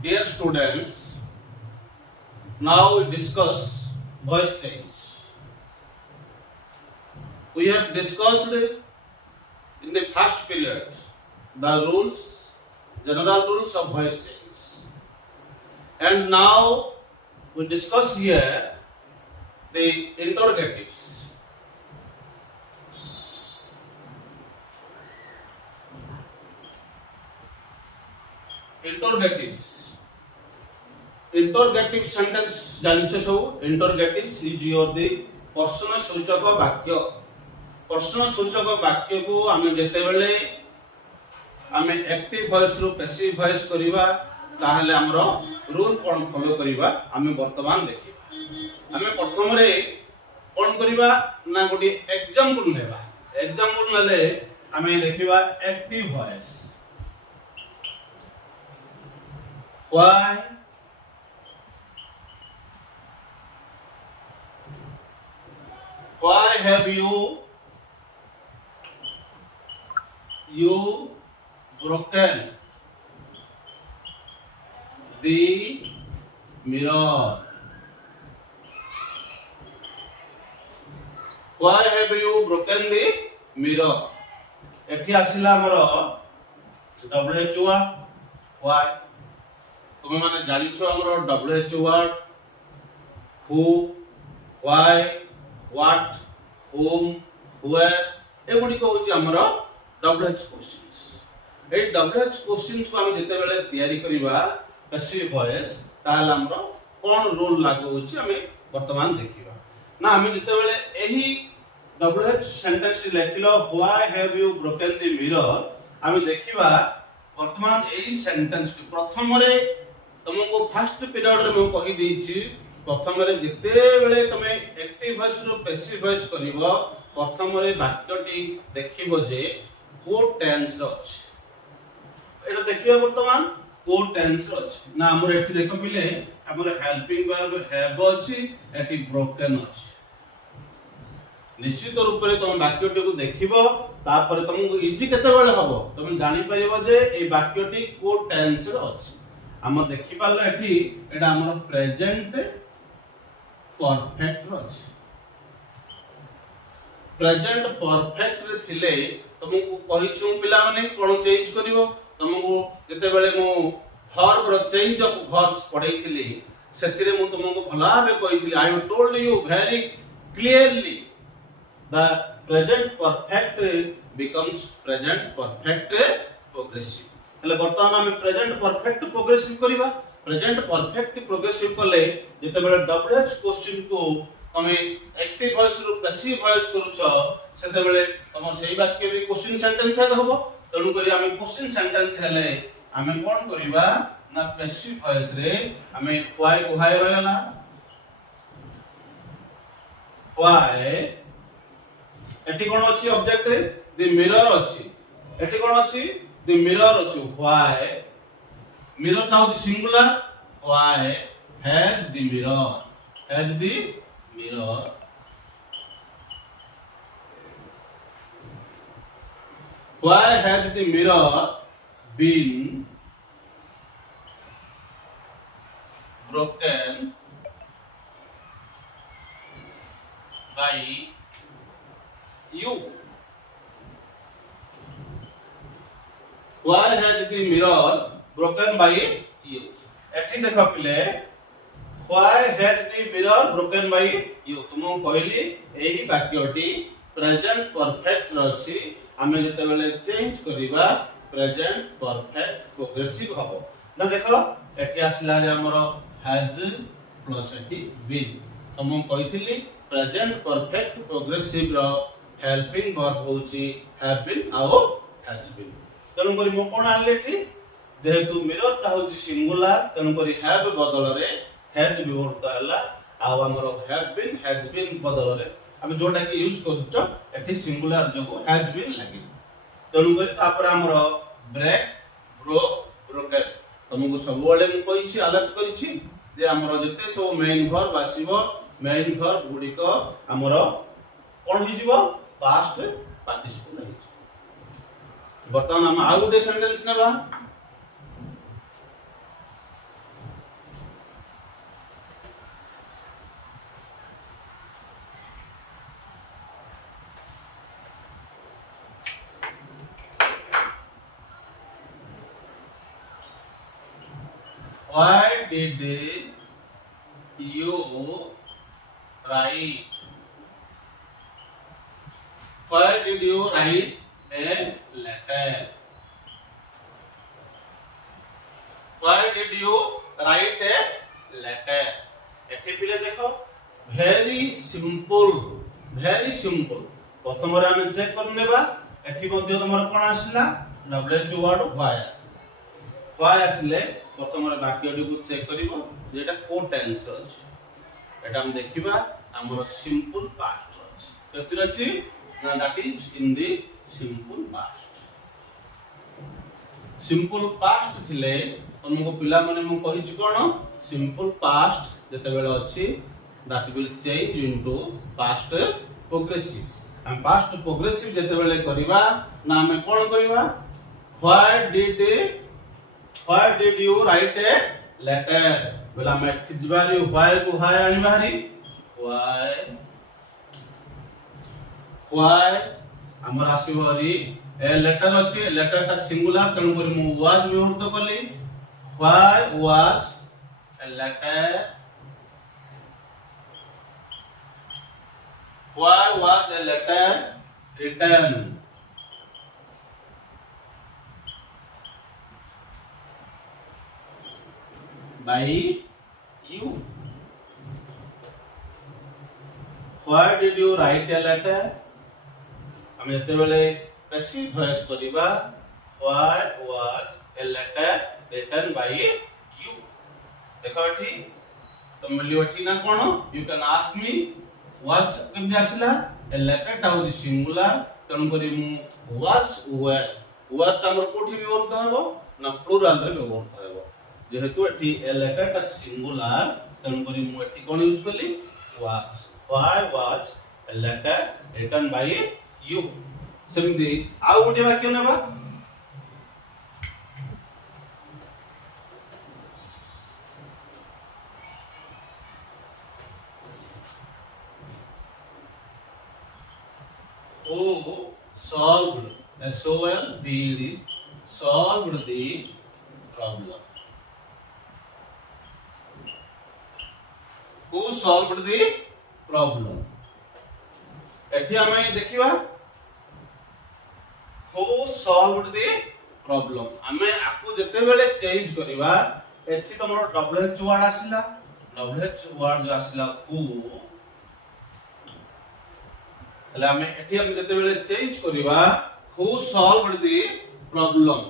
Dear students, now we discuss voice change. We have discussed in the first period the general rules of voice change. And now we discuss here the interrogatives. Interrogative sentence जानिछो सब. Interrogatives is your the प्रश्न सूचक वाक्य. प्रश्न सूचक वाक्य को आमे जेते बेले आमे एक्टिव वॉइस रु पैसिव वॉइस करिवा ताहले हमरो रूल कोन फॉलो करिवा आमे वर्तमान देखिबा. आमे प्रथम रे कोन करिवा ना गोटी एग्जांपल लेबा. एग्जांपल लेले आमे देखिबा active voice. Why have you broken the mirror? Why have you broken the mirror? एठी आसिला हमरो WHO वर्ड. Why तुमे माने जानिछो हमरो WHO word. Who, why, what, whom, where एगुडी को होची हमरो WH क्वेश्चंस. ए WH क्वेश्चंस को हम जते बेले तयारी करिबा पैसिव वॉइस ताल हमरो कोन रूल लागो होची हमें वर्तमान देखिबा. ना हम जते बेले एही WH सेंटेंस लेखिलो why have you broken the mirror हम देखिबा वर्तमान एही सेंटेंस के प्रथम रे तुमको फर्स्ट पीरियड रे मैं कहि देछि. प्रथम रे जते बेले तमे एक्टिव वॉइस रु पैसिव वॉइस करिवो प्रथम रे वाक्यटी देखिबो जे को टेंस रो अछि. एटा देखिबा वर्तमान को टेंस रो अछि. ना हमर एठी देखो पिले हमर हेल्पिंग वर्ब हैव अछि एठी ब्रोकन अछि. निश्चित रूप रे तुम वाक्यटी को देखिबो तापर तुमको इजी केते बेले हबो तुम जानि पाइबो जे ए वाक्यटी को टेंस रो अछि. हम देखि पालो एठी एटा हमर प्रेजेंट परफेक्ट रो अछि. प्रेजेंट परफेक्ट रे थिले तुमको कहिछु पिला माने कोन चेंज करिवो. तुमको जते बेले मो वर्ब रो चेंज ऑफ वर्ब्स पढैथिली सेथिरे मु तुमको भलाबे कहिथिली I have told you very clearly the present perfect becomes present perfect progressive. हेले वर्तमान हम प्रेजेंट परफेक्ट प्रोग्रेसिव करिवा. प्रेजेंट परफेक्ट प्रोग्रेसिव कले जते बेले WH क्वेश्चन को तमे एक्टिव वॉइस रु पैसिव वॉइस करूछो सेते बेले तमर सेही वाक्य भी क्वेश्चन सेंटेंस हबो. तणु करी हम क्वेश्चन सेंटेंस हेले हम कोन करिवा ना पैसिव वॉइस रे हम व्हाई को हाय रहला. व्हाई एठी कोन अछि ऑब्जेक्ट द मिरर अछि. एठी कोन अछि द मिरर अछि. व्हाई मिरर ना अछि singular. Why has the mirror why has the mirror been broken by you? Why has the mirror broken by you? एठी देखो पिले why has the mirror broken by you तुम कहली एही वाक्यटी present perfect रछि. हमें जते बेले चेंज करिबा प्रेजेंट परफेक्ट प्रोग्रेसिव हबो. ना देखो एठी आसला रे हमरो हैज प्लस एठी बीन. तुम कहिथिली प्रेजेंट परफेक्ट प्रोग्रेसिव रो हेल्पिंग वर्ब होची हैव बीन आउ हैज बीन. तनु करी मो कोन आले एठी जेहेतु मिरर ता होची सिंगुलर तनु करी हैव बदल रे हैज व्यवहृत हला. आउ हमरो हैव बीन बदल रे हम जोटा कि यूज करछो एठी सिंगुलर जो हैज बीन लागि. तनु करी तापर हमरो ब्रेक ब्रोक ब्रोकन तुमको सब बेले मु कहिछि अलर्ट करिछि जे हमरो जते सब मेन वर्ब आसीबो मेन वर्ब गुडी को हमरो कोन हि जिवो पास्ट पार्टिसिपल हि. बर्तमान हम आउ गोटे सेंटेंस नेबा. why did you write? Why did you write a letter? Why did you write a letter? এটি পিলে দেখো very simple, very simple. প্রথমে আমি চেক করে নেবা এটি মধ্যে তোমার কোন আসলা ডব্লিউএইচ ওয়ার্ড why আসলা why আসলে প্রথমে বাক্যটিকে চেক করিব যে এটা কোন টেন্স আছে এটা আমি দেখিবা ଆମର simple past আছে কেতি আছে না that is in the simple past. Simple past थिले तुमको पिला माने मु कहिच कोन simple past जेतेबेले अछि that will change into past progressive. हम past progressive जेतेबेले करिवा ना हमें कोन करिवा why did you write a letter बोला मैं छिजबारी why को why आनी बारी why हमर आसीबरी ए लेटर अछि लेटर ता सिंगुलर तनु करी मु वाज व्यवहार कली why was a letter written by you? Why did you write a letter? हम एते बेले पैसिव वॉइस करिबा why was a letter written by you? देखो एठी तुम लियोठी ना कोन you can ask me was केमि आसिला a letter टा होची सिंगुलर तनु करी मु was were तमर कोठी व्यवहार हबो ना प्लुरल रे व्यवहार हबो जेहेतु एठी a letter टा सिंगुलर तनु करी मु एठी कोन यूज करली was. Why was a letter written by you? सेमती आउ गोटे वाक्य नेबा who solved solved the problem. Who solved the problem? एठी हमें देखिबा who solved the problem हमें आपको जते बेले चेंज करिबा एठी तमरो डब्ल्यूएच वर्ड आसिला डब्ल्यूएच वर्ड जो आसिला who हले हमें एठी हम जते बेले चेंज करिबा who solved the problem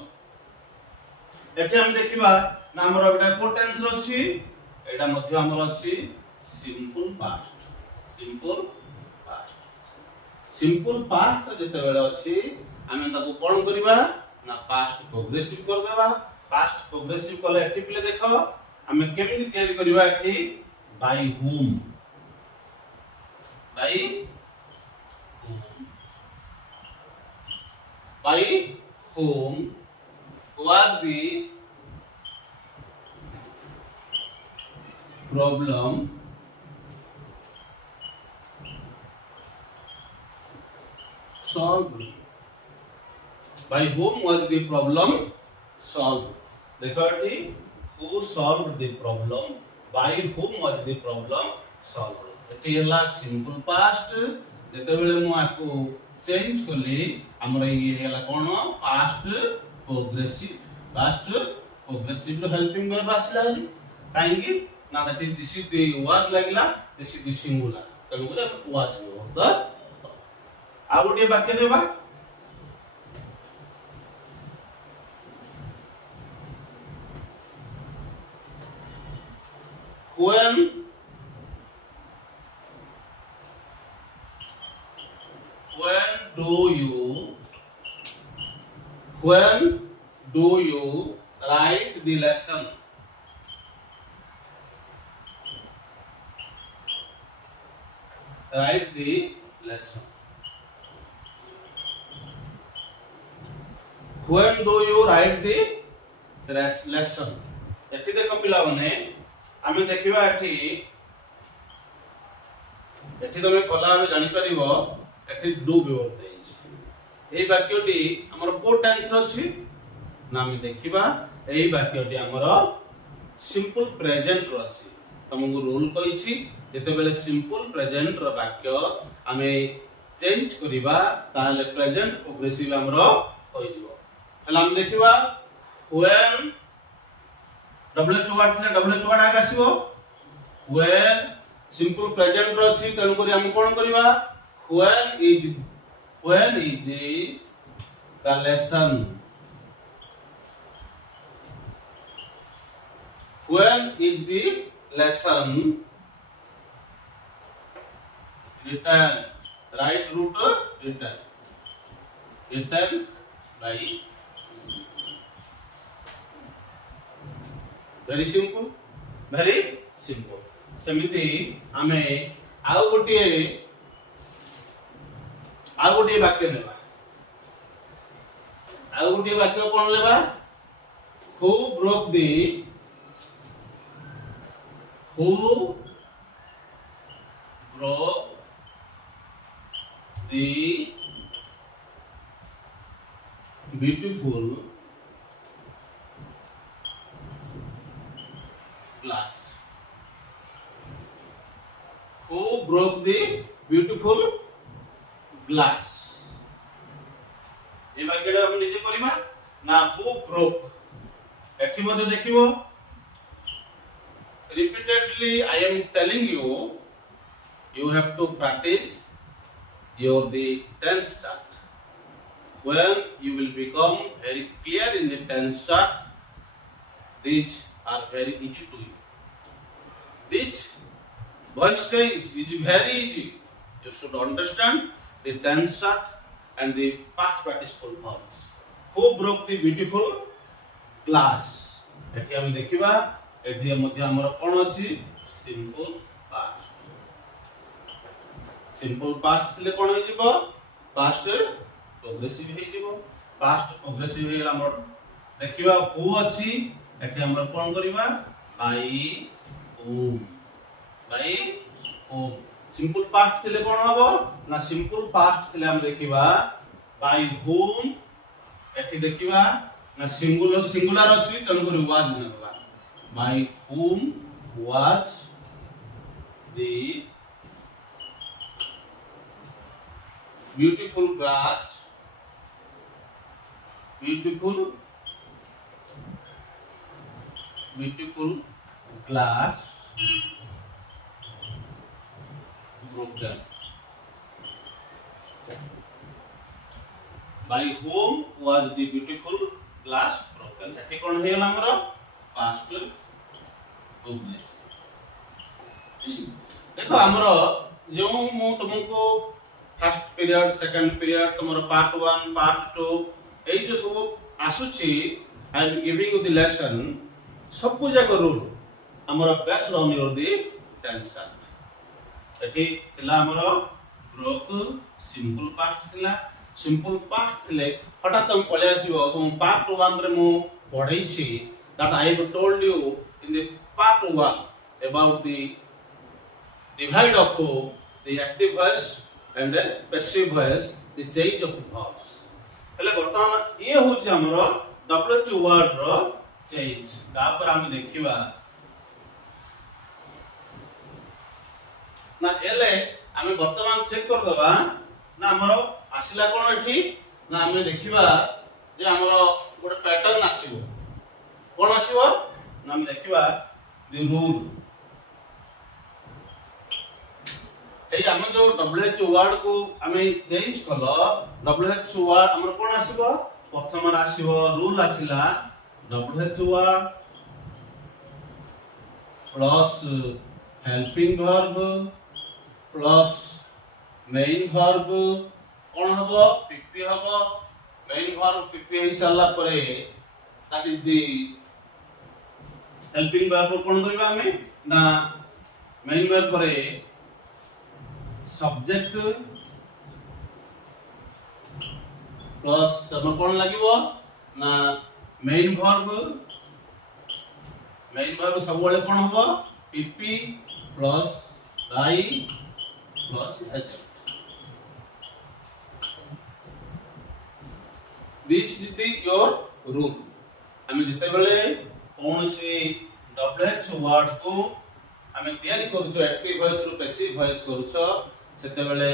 एठी हम देखिबा ना हमरो एटा को टेंस अछि एटा मध्ये हमरो अछि simple past simple past जते बेले अछि हमें ताको कोन करिबा ना past progressive कर देबा past progressive कले एठी पिले देखो हमें केमिति तयारी करिबा एठी by whom was the problem solved. By whom was the problem solved? देखो एठी who solved the problem by whom was the problem solved. एठी हला simple past जेते बेले मु आको चेंज करली हमर ये हला कोन past progressive रो हेल्पिंग वर्ब आसला काहेकि ना that is this is the was लागला दिस इज द सिंगुलर तनु करे was होता आ गोटे वाक्य देबा when do you write the lesson? Write the lesson. When do you write the lesson? एठी देखो पिला माने आमे देखिबा एठी तमे पला आमे जानि परिबो एठी डू व्यवहार देइछ एई वाक्यटी हमर को टेंस अछि ना आमे देखिबा एई वाक्यटी हमर सिंपल प्रेजेंट रो अछि तुमको रूल कहिछि जेतेबेले सिंपल प्रेजेंट रो वाक्य आमे चेंज करिबा ताले प्रेजेंट प्रोग्रेसिव हमरो होई जिवो हला हम देखिबा when w2 थे w2 आकासिबो when सिंपल प्रेजेंट रो अछि तनु करी हम कोन करिबा when is the lesson when is the lesson written right root written by very simple सेमिति आमे आउ गोटे वाक्य लेबा आउ गोटे वाक्य कोन लेबा who broke the beautiful glass who broke the beautiful glass ए वाक्यटा हम निजे करिबा ना who broke एठी मध्ये देखिबो repeatedly I am telling you you have to practice your the tense start when you will become very clear in the tense start these are very easy to you this voice change is very easy you should understand the tense start and the past participle verbs who broke the beautiful glass एठी हम देखिबा एठी मध्ये हमर कोन अछि simple past ले कोन होई जिवो पास्ट प्रोग्रेसिव होई जिवो पास्ट प्रोग्रेसिव हे हमर देखिबा हु अछि एठी हमर कोन करिबा बाय होम सिंपल पास्ट थिले कोन हबो ना सिंपल पास्ट थिले हम देखिबा बाय होम एठी देखिबा ना सिंगुलर अछि तन करी वाज नबा by whom was the beautiful glass broken by whom was the beautiful glass broken एठी कोन हेला हमरो पास्ट देखो हमरो जो मु तुमको फर्स्ट पीरियड सेकंड पीरियड तुमरो पार्ट 1 पार्ट 2 ए जो सब आसुची I am giving you the lesson सब जाक रूल हमरो based on your the tense start एठी थिला हमरो ब्रोक सिंपल पास्ट थिला सिंपल पास्ट थिले हटा तुम पळे आसीबो तुम पार्ट 1 रे मु पढै छी that I have told you in the part 1 about the divide of the active voice and the passive voice, the change of verbs. हेले वर्तमान ये होची हमरो W2 word रो change तापर हम देखिबा ना एले हम वर्तमान चेक कर दबा ना हमरो आसिला कोन एठी ना हम देखिबा जे हमरो गोटे पैटर्न आसीबो कोन आसीबो नाम देखिबा द रूल ए हम जो WH वर्ड को हमें चेंज कलो WH वर्ड हमर कोन आसीबो प्रथम आसीबो रूल आसीला WH word plus helping verb plus main verb कोन हबो PP हबो मेन वर्ब PP हे साला परे that is the helping verb कोन करबा हमें ना मेन वर्ब परे सब्जेक्ट प्लस तम कोन लागिवो ना मेन वर्ब सब वाले कोन हबो PP plus by plus H this is the your rule हम जते बेले कोनसी WH वर्ड को आमे तयारी करूछो एक्टिव वॉइस रु पैसिव वॉइस करूछो सेते बेले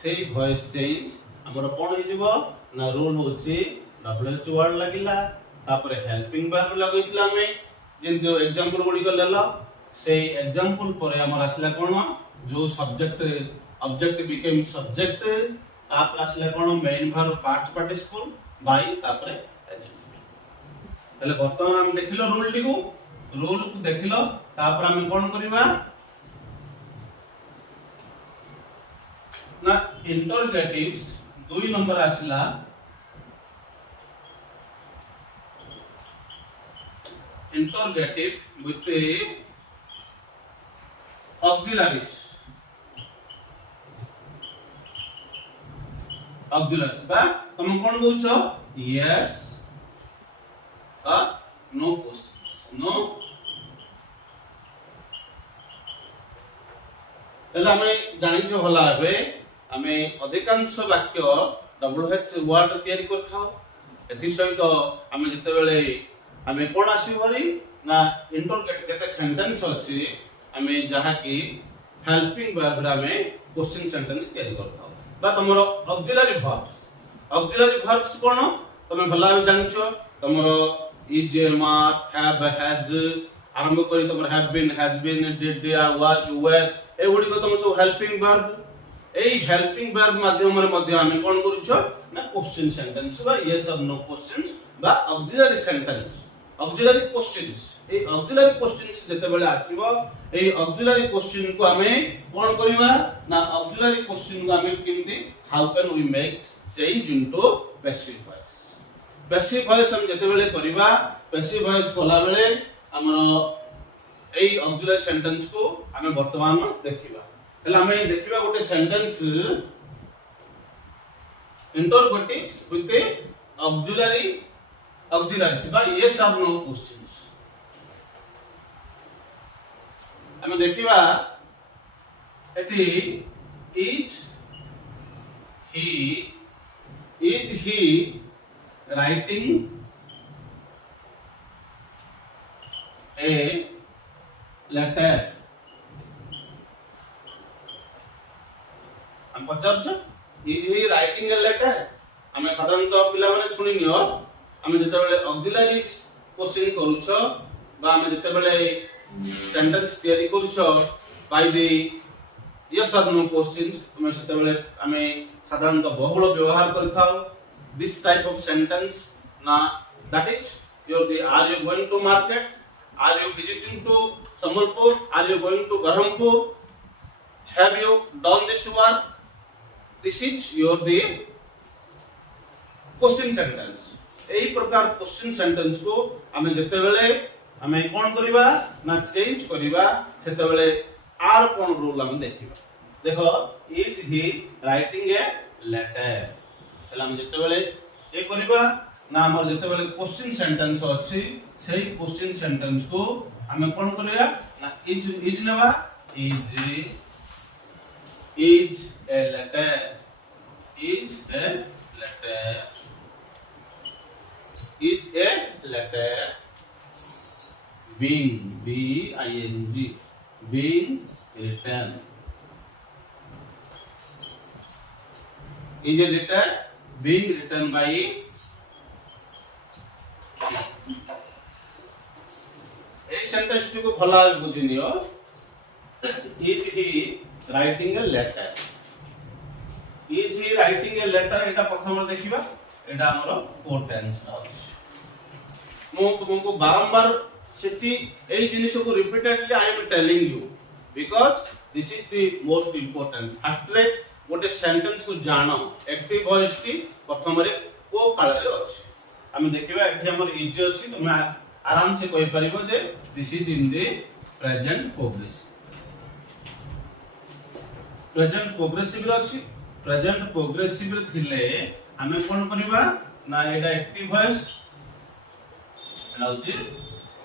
सेई वॉइस चेंज हमर कोन हो जिवो ना रूल होची WH वर्ड लागिला तापर हेल्पिंग वर्ब लगैथिला हमें जिन एग्जांपल गुडी को लेलो सेई एग्जांपल पर हमर आसला कोन जो सब्जेक्ट ऑब्जेक्ट बिकेम सब्जेक्ट तापर आसला कोन main verb past participle by तापर एडजेक्टिव तले वर्तमान हम देखिलो रूल को देखिलो तापर हम कोन करिवा ना इंटरोगेटिव्स 2 नंबर आसला इंटरोगेटिव विथ ऑक्सिलरीज बा तुम कोन कहउछो यस नो क्वेश्चंस नो तले हमें जानिछो भला हेबे हमें अधिकांश वाक्य WH वर्ड तयारी करथाओ एथि सहित हमें जते बेले हमें कोन आसी भरी ना इंटरोगेटिव केते सेंटेंस अछि हमें जहा कि हेल्पिंग वर्ब रा में क्वेश्चन सेंटेंस तयारी करथाओ बा तमरो ऑक्सिलरी वर्ब्स कोन तमे भला जानिछो तमरो इज मार्ट हैव हैज आरंभ करी तमरो have been has been did was were ए गुडी को तम सब हेल्पिंग वर्ब एई हेल्पिंग वर्ब माध्यम रे मध्य हम कोन करूछो ना क्वेश्चन सेंटेंस बा यस और नो क्वेश्चंस बा ऑक्सिलरी सेंटेंस ऑक्सिलरी क्वेश्चंस ए ऑक्सिलरी क्वेश्चंस जते बेले आसीबो ए ऑक्सिलरी क्वेश्चन को हमें कोन करिवा ना ऑक्सिलरी क्वेश्चन को हमें किंती how can we make change into passive voice हम जते बेले करिवा पैसिव वॉइस कोला बेले हमरो एई ऑक्सिलरी सेंटेंस को हमें वर्तमान देखिबा हला हमें देखिबा गोटे सेंटेंस इंटरोगेटिव्स विथ ऑक्सिलरीज बा यस और नो क्वेश्चंस हमें देखिबा एटी is he writing a letter हम पचारछ is he writing a letter हमें साधारणतः पिला माने सुनिनियो हमें जते बेले ऑक्सिलरी क्वेश्चन करूछ बा हमें जते बेले सेंटेंस तयारी करूछ by the yes or no questions हमें जते बेले हमें साधारणतः बहुल व्यवहार करथाओ दिस टाइप ऑफ सेंटेंस ना that is are you going to market are you visiting to Sambalpur are you going to Berhampur have you done this work this is your the question sentence एही प्रकार question sentence को हमें जते बेले हमें कोन करिवा ना change करिवा सेते बेले आर कोन रूल हम देखिबा देखो is he writing a letter हला हम जते बेले ए करिवा ना हमर जते बेले क्वेश्चन सेंटेंस अछि सेही क्वेश्चन सेंटेंस को हमें कोन करिया ना इज लेवा is a letter is a letter being being written is a letter being written by এই সেন্টেন্সটি को भला बुझिनियो is he writing a letter is he writing a letter एटा प्रथम देखिबा एटा हमरो कोड टेंस मो तुमको बारंबार सेठी एई जिनिस को repeatedly I am telling you because this is the most important after गोटे सेंटेंस को जानो एक्टिव वॉइस की प्रथम रे को काल रे अछि हम देखिबा एठी हमर इज अछि तुम आराम से कहि परिबो जे this is in the present progressive अछि प्रेजेंट प्रोग्रेसिव रे थिले हमें कोन करबा ना एटा एक्टिव वॉइस एलाउजी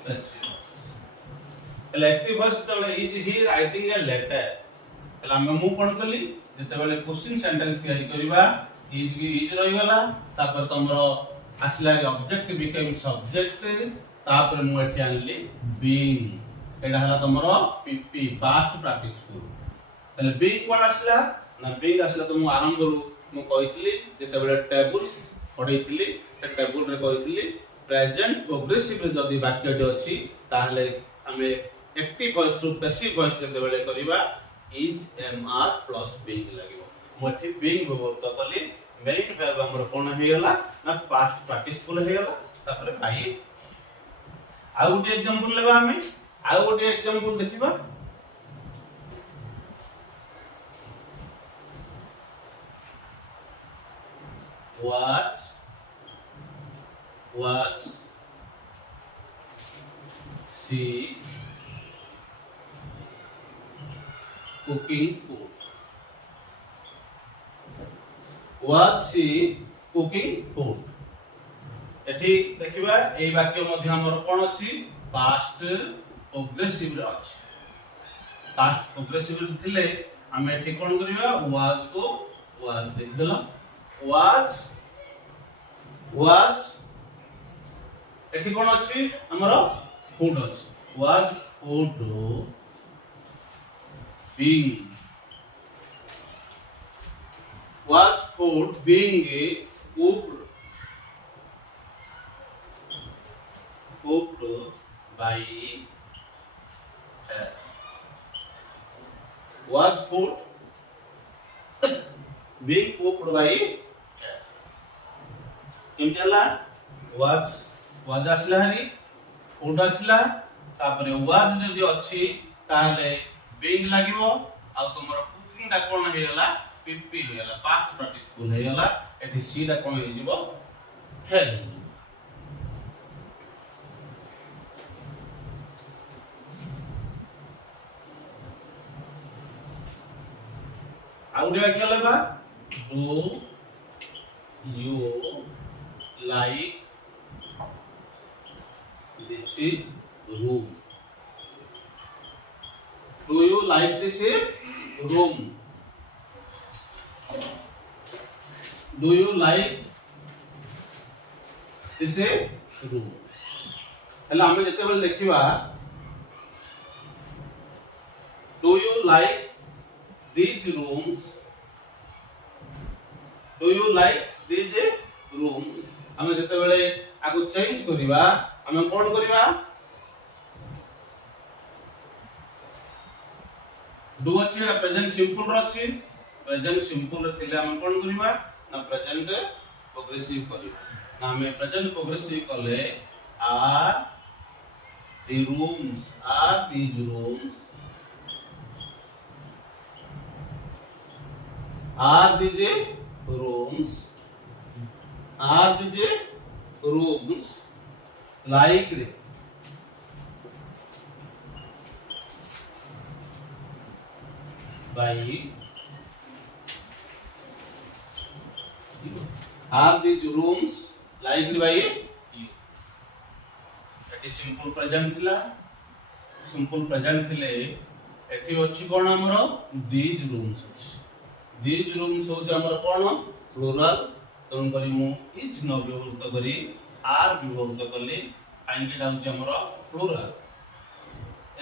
पैसिव एला एक्टिव वॉइस तो is he writing a letter एला हम मु कोन कली जते बेले क्वेश्चन सेंटेंस तयारी करबा इज रही गला तापर तमरो आसला ऑब्जेक्ट बिकम सब्जेक्ट तापर मु एठी आनली बीइंग एटा हला तमरो पीपी पास्ट पार्टिसिपल तले बीइंग कोन आसला ना बीइंग आसला तो मु आरंभ करू मु कहितली जेते बेले टेबल्स पढैतली ते टेबल रे कहितली प्रेजेंट प्रोग्रेसिव रे जदी वाक्यटी अछि ताहले हमें एक्टिव वॉइस रु पैसिव वॉइस जेते बेले करिबा is am are plus being लागिवो मु एठी बीइंग व्यवहार कली मेन वर्ब हमर कोन हेयला ना पास्ट पार्टिसिपल हेयला तापर भाई आ गोटे एग्जांपल लेबा हमें आ गोटे एग्जांपल देखिबा was she cooking food was she cooking food एठी देखिबा एई वाक्य मध्ये हमर कोन अछि पास्ट प्रोग्रेसिव रे अछि पास्ट प्रोग्रेसिव रे थिले हम एठी कोन करिबा was को was देख देला was एठी कोन अछि हमर फूड अछि was food being was food being cooked by her was food being cooked by her केमतेला was असला हरी फूड असला तापरे was जदी अछि ताले being लागिवो आ तमरो कुकिंग दा कोन हेयला पीपी हेयला पास्ट पार्टिसिपल हेयला एठी सी दा कोन हे जिवो हेल आउडे वाक्य लेबा do you like this room do you like this room do you like this room हला हम जते बेले देखिबा do you like these rooms do you like these rooms हम जते बेले आगु चेंज करिबा हम कोन करिबा डू अछि ना प्रेजेंट सिंपल रो अछि प्रेजेंट सिंपल रे थिले हम कोन करिबा ना प्रेजेंट प्रोग्रेसिव करिबा ना हम प्रेजेंट प्रोग्रेसिव करले are the rooms are these rooms are these rooms are these rooms like by are these rooms liked by you eighty simple present थिला सिंपल प्रेजेंट थिले एटी अछि कोन हमरो these rooms these rooms हो हमर कोन plural तन करी मु is न व्यवहार करी आर व्यवहार करले काईके डाउछ हमर प्लुरल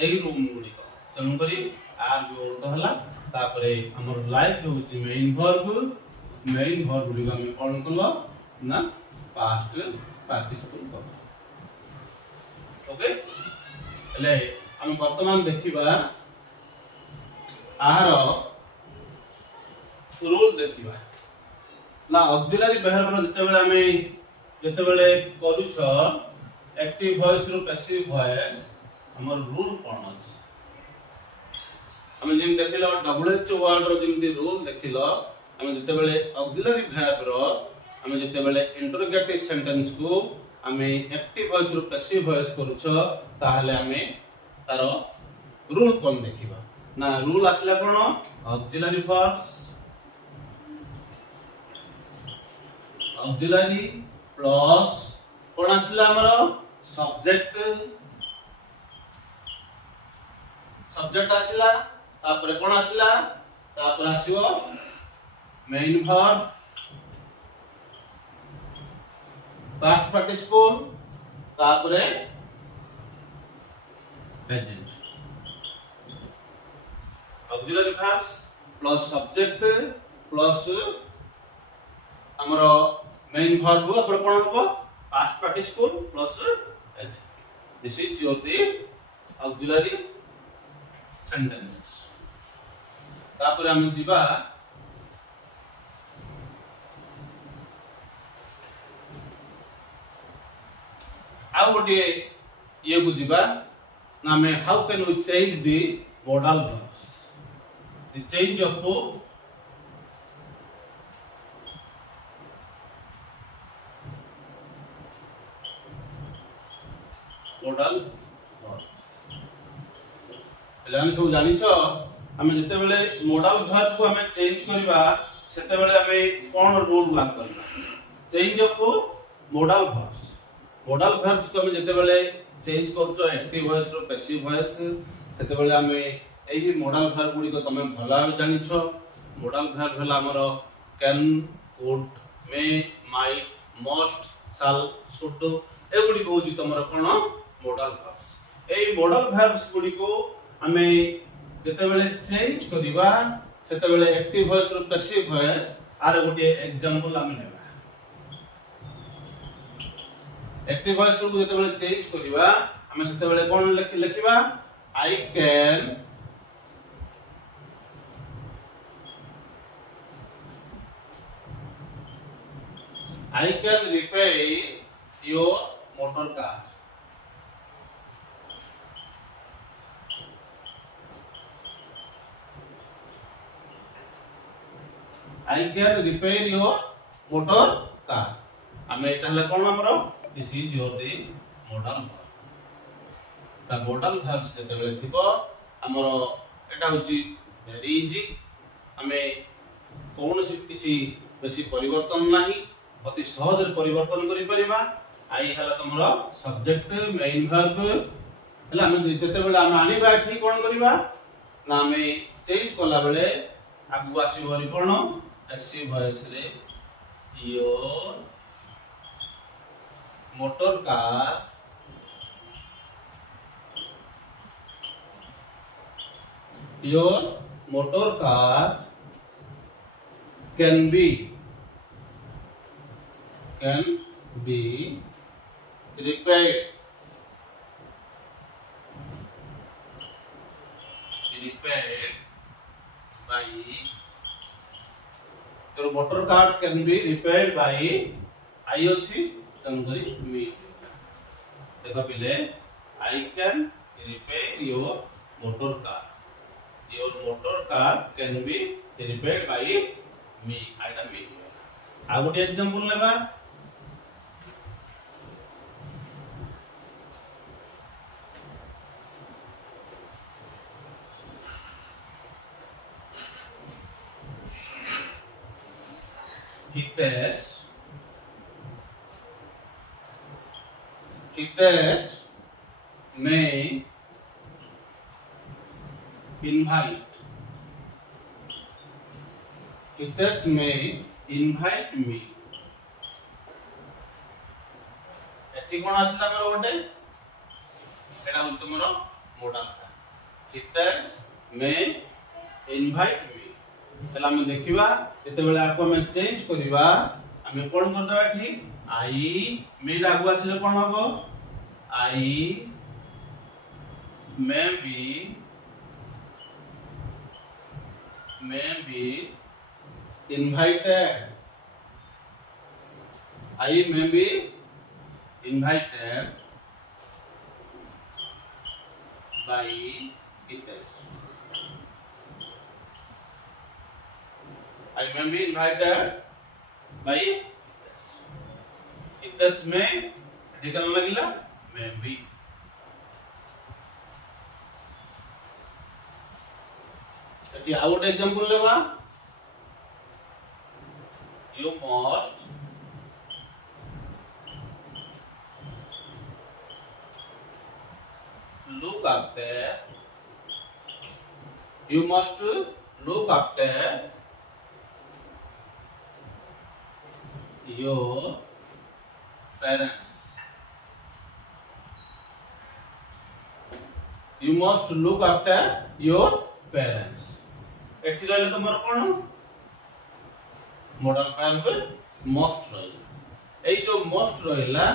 एई रूम गुडी तन करी आर व्यवहार हला तापरे हमर लाइक होछि मेन वर्ब गुडी हम कोन करलो ना पास्ट पार्टिसिपल कर ओके ले हम वर्तमान देखिबा आहार रूल देखिबा ना ऑक्सिलरी बिहेवियर जते बेले करूछ एक्टिव वॉइस रो पैसिव वॉइस हमर रूल कोन अछि हम जेम देखिलो डब्ल्यूएच वर्ड रो जेमति रूल देखिलो हम जते बेले ऑक्सिलरी बिहेवियर हम जते बेले इंटरोगेटिव सेंटेंस को हमें एक्टिव वॉइस रो पैसिव वॉइस करूछ ताहले हमें तारो रूल कोन देखिबा ना रूल आसला कोन ऑक्सिलरी वर्ब्स ऑक्सिलरी प्लस कोन आसला हमरो सब्जेक्ट आसला तापर कोन आसला तापर आसीबो मेन वर्ब पास्ट पार्टिसिपल तापरे agent. Auxiliary verbs plus subject plus ଆମର main verb ଉପରେ କଣ ହବ past participle plus agent. This is your the auxiliary sentences. ତାପରେ ଆମେ ଯିବା ଆଉ ଗୋଟିଏ ଇଏ କୁ ଯିବା ନା ଆମେ how can we change the modal verbs, the change of modal verbs. ହେଲେ ଆମେ ସବୁ ଜାଣିଛ ଆମେ ଯେତେବେଳେ modal verb କୁ ଆମେ ଚେଞ୍ଜ କରିବା ସେତେବେଳେ ଆମେ କଣ ରୁଲ ୱାର୍କ କରିବା change of modal verbs. modal verbs को ଆମେ ଯେତେବେଳେ ଚେଞ୍ଜ କରୁଛ active voice ରୁ passive voice ସେତେବେଳେ ଆମେ ଏହି modal verb ଗୁଡିକ ତମେ ଭଲ ଭାବେ ଜାଣିଛ. modal verb ହେଲା ଆମର can, could, may, might, must, shall, should ଏଗୁଡିକ ହଉଛି ତମର କଣ modal verbs. এই modal verbs ଗୁଡିକୁ ଆମେ ଯେତେବେଳେ ଚେଞ୍ଜ କରିବା ସେତେବେଳେ active voice ରୁ passive voice ଆର ଗୋଟିଏ एग्जांपल ଆମେ ନେବା. एक्टिव वॉइस को जेतेबेले चेंज करिवा हम सेतेबेले कोन लिखिबा I can repair your motor car. I can repair your motor car. हमें एटा हला कोन हमरो this is your the modal verb. The modal verbs जेतेबेले थिबो हमरो एटा होची very easy. हमें कोनोसी किछि बेसी परिवर्तन नाही अति सहज रे परिवर्तन करि परिबा. आई हला तमरो सब्जेक्ट मेन वर्ब हला हम जेतेबेले हम आनिबा एठी कोन करिबा ना हमें चेंज कला बेले आगु आसी होरी कोन passive voice रे your motor car can be repaired by your motor car can be repaired by IOC तंगरी मी देखो पिले I can repair your motor car can be repaired by me. आइटा मी आ गोटे एग्जांपल लेबा Hitesh may invite me. एठी कोन आसला हमर ओटे एटा होत तमरो मोडल था. Hitesh may invite me. तला हम देखिबा जेतेबेले आपको हम चेंज करिबा हम कोन कर देबा एठी I may लागू आसिले कोन हबो I may be invited. I may be invited by Hitesh. I may be invited by Hitesh. Hitesh में ठीक लगिला may be. Eighty out example लेबा you must look after your parents. you must look after your parents. एठी रहले तमर कोन modal verb must रहला एई जो must रहला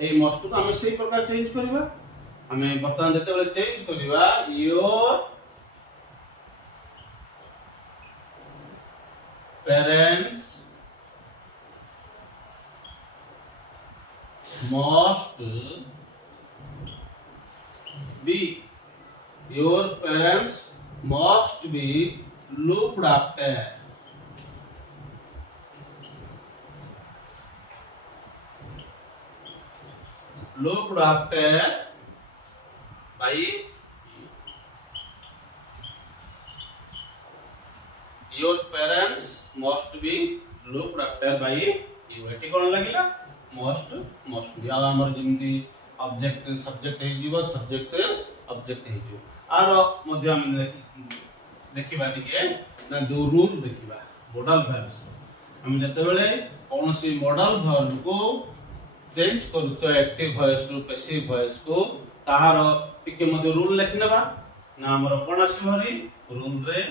एई must को हम सेही प्रकार चेंज करबा हमें बर्तमान जते बेले चेंज करबा your parents must be your parents must be looked after by your parents must be looked after by you एटी कोन लागिला must be आ हमर जिंदी ऑब्जेक्ट सब्जेक्ट हे जीव सब्जेक्ट ऑब्जेक्ट हे जीव आर मध्य हम देखिबा टिके ना दो रूल देखिबा मॉडल वर्ब्स हम जते बेले कोनसी मॉडल वर्ब को चेंज करूचो एक्टिव वॉइस रु पैसिव वॉइस को ताहार टिके मध्य रूल लिखनेबा ना हमर कोनसी भरी रूल रे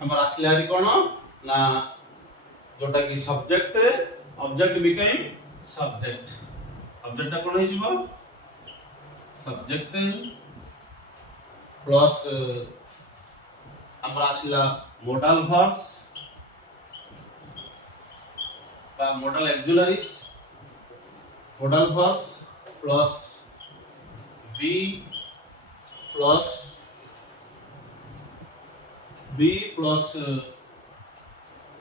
हमर असलियारी कोन ना जोटा की subject object became subject object कोन हे जीवो सब्जेक्ट प्लस हमरा असला मॉडल वर्ब्स बा modal auxiliaries modal verbs plus be plus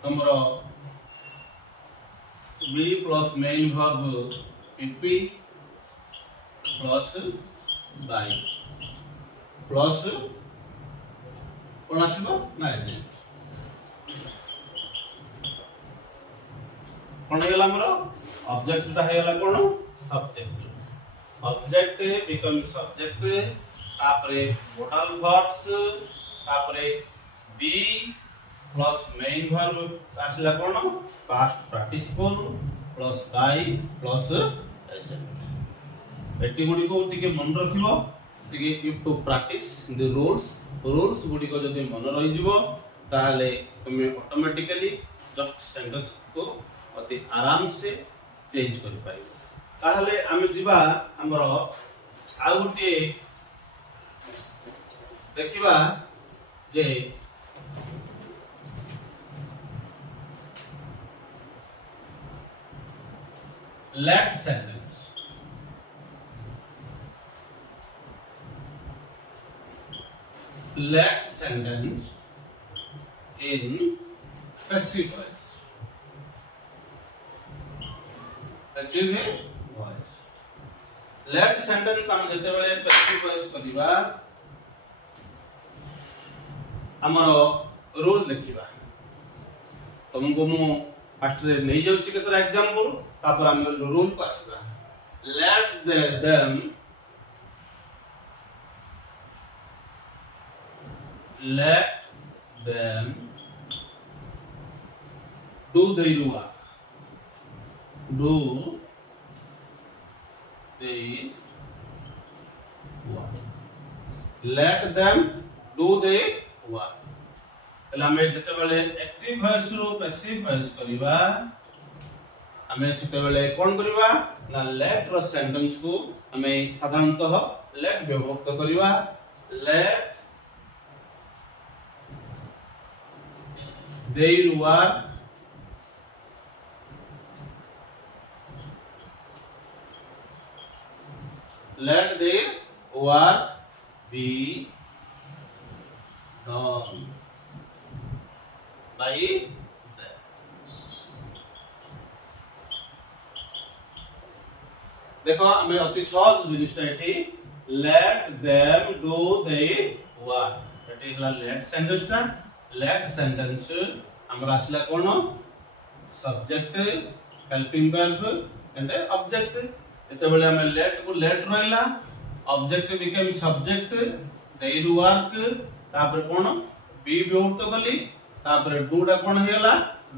हमरा B plus main verb PP plus by plus कोन आसीबो ना एजेंट कोन हेला हमरो ऑब्जेक्ट ता हेला कोन सब्जेक्ट ऑब्जेक्ट बिकम सब्जेक्ट तापरे मॉडल वर्ब्स तापरे B plus main verb आसीला कोन past participle plus by plus agent एटी गुडी को टिके मन रखिबो टिके you to practise the rules गुडी को जदि मन रहि जिवो ताले तुमे ऑटोमेटिकली जस्ट सेंटेंस को अति आराम से चेंज करि पाइबो ताले हम जिबा हमरो आ गुटी देखिबा जे let sentence in passive voice let sentence हम जते बेले passive voice करिबा हमरो रूल देखिबा तुमको मु फास्ट रे नै जाउची केतरा एग्जांपल तापर हम रूल को आसबा let them do their work let them do their work तला हम जते बेले एक्टिव वॉइस रो पैसिव वॉइस करिबा हमें सेते बेले कोन करिबा ना लेट रो सेंटेंस को हमें साधारणतः लेट व्यवहार करिबा late their work let their work be done by them देखो हमें अति सहज जिनिसटा एठी let them do their work एठी हला let sentence टा let sentence हमरा असला कोन subject helping verb and object एते बेले हम let को let रहला object become subject their work तापर कोन बी व्यवहार कली तापर डू टा कोन हेला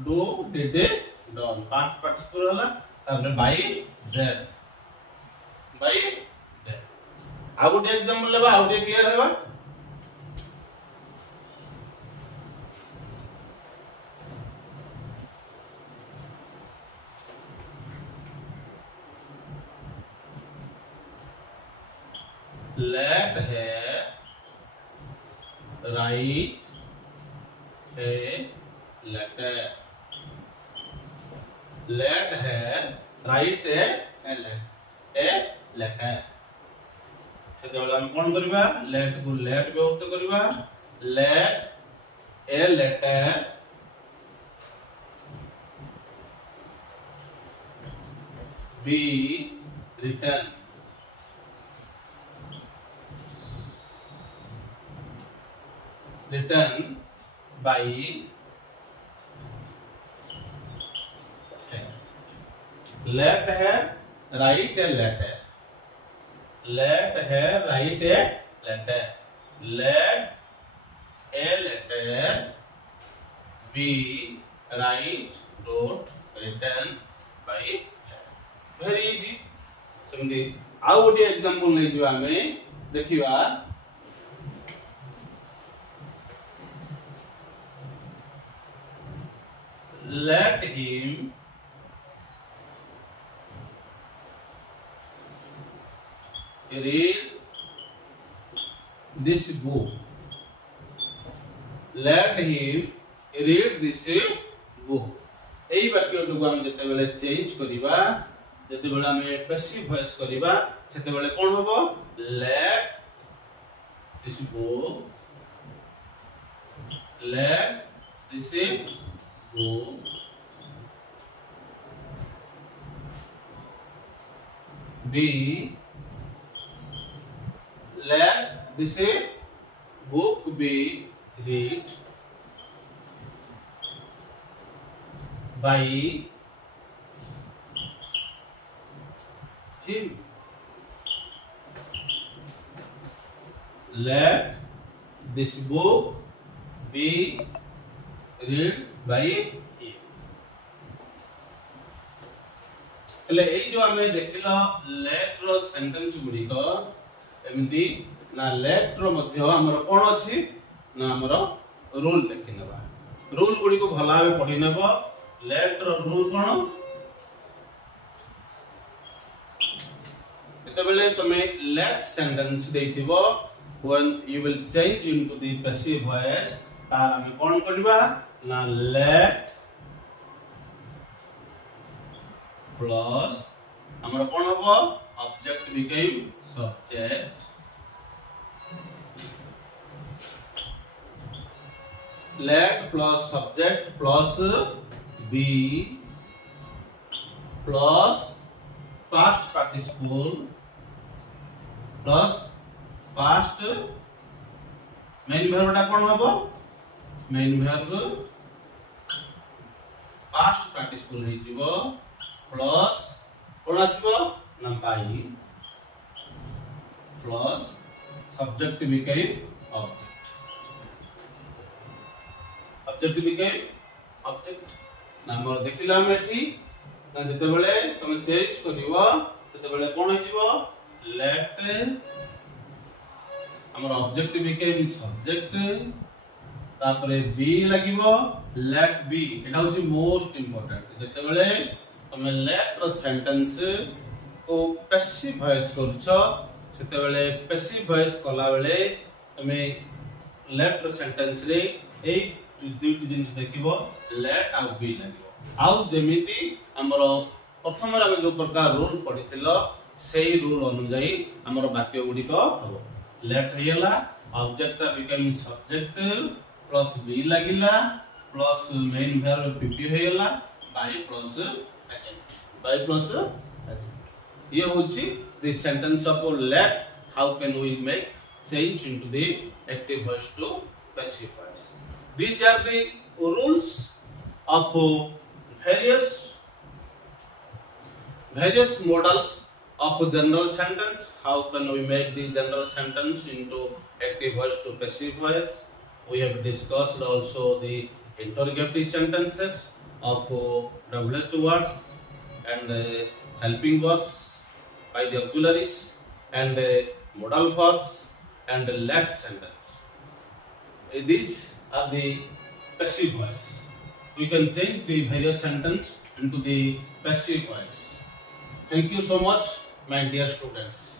do did done past participle होला तापर बाय देयर आ गोटे एग्जांपल लेबा आ गोटे क्लियर हेबा let है write a letter let है write a letter ସେତେବେଳେ ଆମେ କଣ କରିବା let କୁ let ବ୍ୟବହୃତ କରିବା let a letter be written by let है write a letter let है write a letter let a letter be written by very easy सेमती आउ गोटे एग्जांपल नै जिवा हमें देखिबा let him read this book let him read this book एई वाक्य को हम जते बेले चेंज करिबा जते बेले हम पैसिव वॉइस करिबा सेते बेले कोन होबो let this book be let this book be read by him let this book be read by him એટલે এই जो हमें देखिलो let रो सेंटेंस गुडी को एमदी ना let रो मध्य हमर कोन अछि ना हमर रूल देखि नेबा रूल गुडी को भलावे पढि नेबो let रो रूल कोन एतबेले तमे let सेंटेंस देथिबो when you will change into the passive voice तार हम कोन करबा ना let plus हमर कोन होबो object became subject let plus subject plus be plus past participle plus past main verb टा कोन होबो main verb past participle हे जिवो plus कोन आसीबो ना by plus subject became object became object ना हमर देखिला हम एठी ना जते बेले तुम चेंज करिवो तते बेले कोन हे जिवो let हमर ऑब्जेक्ट became subject तापरे be लागिवो let be एटा होची मोस्ट इंपोर्टेंट जते बेले तुम let रो सेंटेंस को पैसिव वॉइस करछो सेते बेले पैसिव वॉइस कला बेले तुम let रो सेंटेंस रे ए दुईटी जिनिस देखिबो let आ be लागिवो आउ जेमिति हमर प्रथम रे जो प्रकार रूल पढिथिलो सेही रूल अनुसार हमर वाक्य गुडी को हबो let हेला object become subject plus be लागिला प्लस मेन वर्ब pp हेला by plus agent ये होची the sentence of let how can we make change into the active voice to passive voice these are the rules of various models of general sentence how can we make the general sentence into active voice to passive voice we have discussed also the interrogative sentences of WH words and helping verbs by the auxiliaries and modal verbs, and the left sentence. These are the passive voice. You can change the various sentence into the passive voice. Thank you so much, my dear students.